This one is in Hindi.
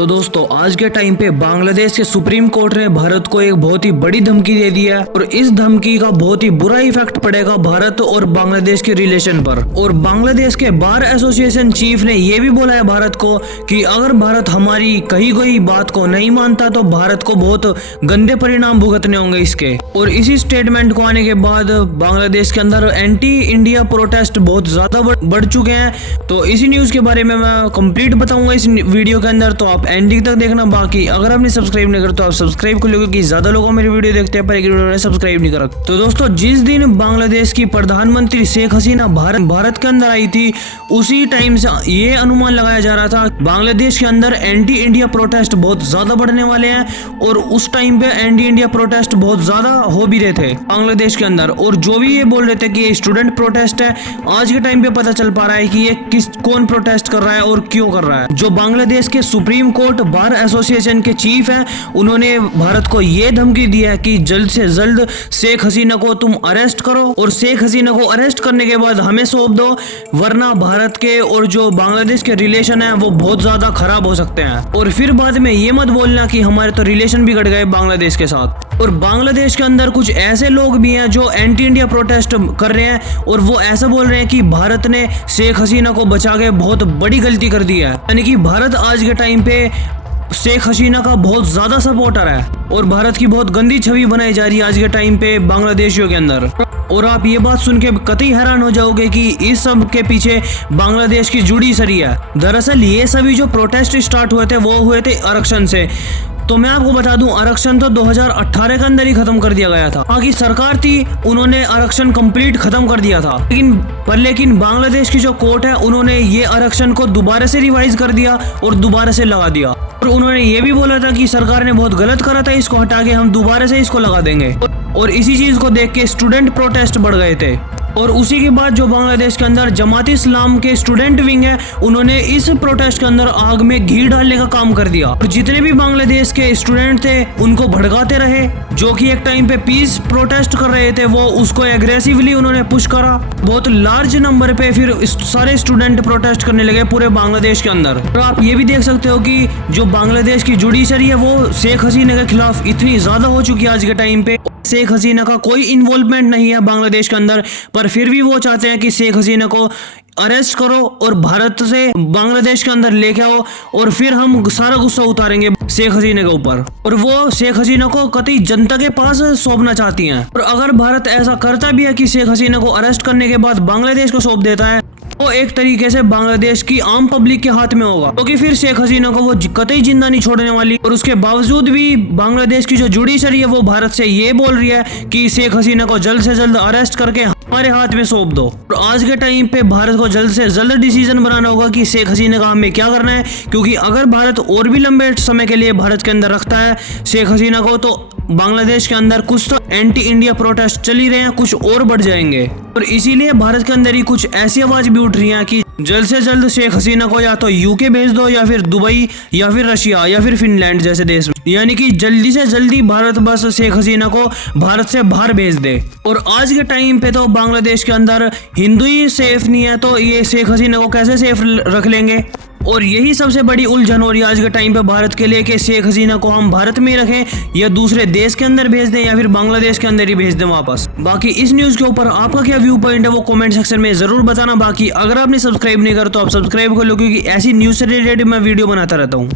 तो दोस्तों आज के टाइम पे बांग्लादेश के सुप्रीम कोर्ट ने भारत को एक बहुत ही बड़ी धमकी दे दी है और इस धमकी का बहुत ही बुरा इफेक्ट पड़ेगा भारत और बांग्लादेश के रिलेशन पर। और बांग्लादेश के बार एसोसिएशन चीफ ने यह भी बोला है भारत को कि अगर भारत हमारी कही गई बात को नहीं मानता तो भारत को बहुत गंदे परिणाम भुगतने होंगे इसके। और इसी स्टेटमेंट को आने के बाद बांग्लादेश के अंदर एंटी इंडिया प्रोटेस्ट बहुत ज्यादा बढ़ चुके हैं। तो इसी न्यूज के बारे में मैं कंप्लीट बताऊंगा इस वीडियो के अंदर, तो आप एंडिंग तक देखना। बाकी अगर आपने सब्सक्राइब नहीं करा तो आप सब्सक्राइब कर लो, क्योंकि ज्यादा लोग मेरी वीडियो देखते हैं पर एक वीडियो ने सब्सक्राइब नहीं करा। तो दोस्तों जिस दिन बांग्लादेश की प्रधानमंत्री शेख हसीना भारत के अंदर आई थी उसी टाइम से ये अनुमान लगाया जा रहा था बांग्लादेश के अंदर एंटी इंडिया प्रोटेस्ट बहुत ज्यादा बढ़ने वाले हैं। और उस टाइम पे एंटी इंडिया प्रोटेस्ट बहुत ज्यादा हो भी रहे थे बांग्लादेश के अंदर। और जो भी ये बोल रहे थे कि ये स्टूडेंट प्रोटेस्ट है, आज के टाइम पे पता चल पा रहा है कि ये कौन प्रोटेस्ट कर रहा है और क्यों कर रहा है। जो बांग्लादेश के सुप्रीम कोर्ट बार एसोसिएशन के चीफ हैं, उन्होंने भारत को ये धमकी दी है कि जल्द से जल्द शेख हसीना को तुम अरेस्ट करो और शेख हसीना को अरेस्ट करने के बाद हमें सौंप दो, वरना भारत के और जो बांग्लादेश के रिलेशन है वो बहुत ज्यादा खराब हो सकते हैं। और फिर बाद में ये मत बोलना कि हमारे तो रिलेशन बिगड़ गए बांग्लादेश के साथ। और बांग्लादेश के अंदर कुछ ऐसे लोग भी हैं जो एंटी इंडिया प्रोटेस्ट कर रहे हैं और वो ऐसा बोल रहे हैं कि भारत ने शेख हसीना को बचा के बहुत बड़ी गलती कर दी है। यानी कि भारत आज के टाइम पे शेख हसीना का बहुत ज्यादा सपोर्टर है और भारत की बहुत गंदी छवि बनाई जा रही है आज के टाइम पे बांग्लादेशियों के अंदर। और आप ये बात सुन के कतई हैरान हो जाओगे कि इस सब के पीछे बांग्लादेश की जुड़ी सरी है। दरअसल ये सभी जो प्रोटेस्ट स्टार्ट हुए थे वो हुए थे आरक्षण से। तो मैं आपको बता दूं आरक्षण तो 2018 के अंदर ही खत्म कर दिया गया था। बाकी सरकार थी उन्होंने आरक्षण कंप्लीट खत्म कर दिया था, लेकिन बांग्लादेश की जो कोर्ट है उन्होंने ये आरक्षण को दोबारा से रिवाइज कर दिया और दोबारा से लगा दिया। और उन्होंने ये भी बोला था कि सरकार ने बहुत गलत करा था, इसको हटा के हम दोबारा से इसको लगा देंगे। और इसी चीज को देख के स्टूडेंट प्रोटेस्ट बढ़ गए थे। और उसी के बाद जो बांग्लादेश के अंदर जमात इस्लाम के स्टूडेंट विंग है उन्होंने इस प्रोटेस्ट के अंदर आग में घी डालने का काम कर दिया। और जितने भी बांग्लादेश के स्टूडेंट थे उनको भड़काते रहे, जो कि एक टाइम पे पीस प्रोटेस्ट कर रहे थे वो उसको एग्रेसिवली उन्होंने पुश करा। बहुत लार्ज नंबर पे फिर सारे स्टूडेंट प्रोटेस्ट करने लगे पूरे बांग्लादेश के अंदर। और आप ये भी देख सकते हो कि जो बांग्लादेश की जुडिशरी है वो शेख हसीना के खिलाफ इतनी ज्यादा हो चुकी है आज के टाइम पे। शेख हसीना का कोई इन्वॉल्वमेंट नहीं है बांग्लादेश के अंदर, पर फिर भी वो चाहते हैं कि शेख हसीना को अरेस्ट करो और भारत से बांग्लादेश के अंदर लेके आओ और फिर हम सारा गुस्सा उतारेंगे शेख हसीना के ऊपर। और वो शेख हसीना को कतई जनता के पास सौंपना चाहती हैं। और अगर भारत ऐसा करता भी है कि शेख हसीना को अरेस्ट करने के बाद बांग्लादेश को सौंप देता है तो एक तरीके से बांग्लादेश की आम पब्लिक के हाथ में होगा, क्योंकि फिर शेख हसीना को वो कतई जिंदा नहीं छोड़ने वाली। और उसके बावजूद भी बांग्लादेश की जो जुडिशरी है वो भारत से ये बोल रही है कि शेख हसीना को जल्द से जल्द अरेस्ट करके हमारे हाथ में सौंप दो। और आज के टाइम पे भारत को जल्द से जल्द डिसीजन बनाना होगा कि शेख हसीना का हमें क्या करना है, क्योंकि अगर भारत और भी लंबे समय के लिए भारत के अंदर रखता है शेख हसीना को तो बांग्लादेश के अंदर कुछ तो एंटी इंडिया प्रोटेस्ट चल ही रहे हैं, कुछ और बढ़ जाएंगे। और इसीलिए भारत के अंदर ही कुछ ऐसी आवाज भी उठ रही है कि जल्द से जल्द शेख हसीना को या तो यूके भेज दो या फिर दुबई या फिर रशिया या फिर फिनलैंड जैसे देश में, यानी कि जल्दी से जल्दी भारत बस शेख हसीना को भारत से बाहर भेज दे। और आज के टाइम पे तो बांग्लादेश के अंदर हिंदू ही सेफ नहीं है, तो ये शेख हसीना को कैसे सेफ रख लेंगे। और यही सबसे बड़ी उलझन हो रही है आज के टाइम पे भारत के लिए कि शेख हसीना को हम भारत में रखें या दूसरे देश के अंदर भेज दें या फिर बांग्लादेश के अंदर ही भेज दें वापस। बाकी इस न्यूज के ऊपर आपका क्या व्यू पॉइंट है वो कमेंट सेक्शन में जरूर बताना। बाकी अगर आपने सब्सक्राइब नहीं करा तो आप सब्सक्राइब कर लो, क्योंकि ऐसी न्यूज से रिलेटेड मैं वीडियो बनाता रहता हूँ।